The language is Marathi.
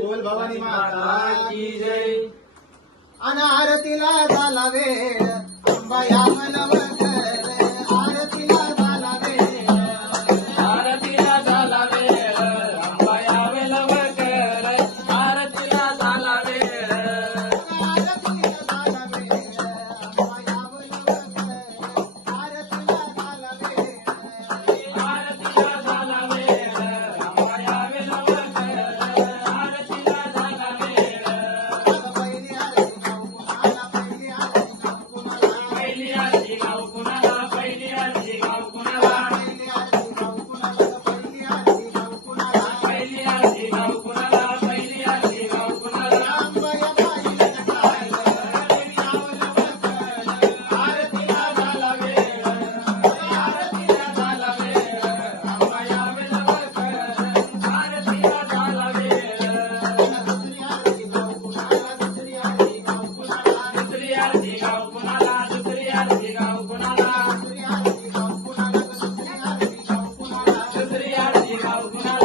बोल भवानी माता की जय. अनारतीला झाला वेळ చౌకునాలా చౌకునాలా చౌకునాలా చౌకునాలా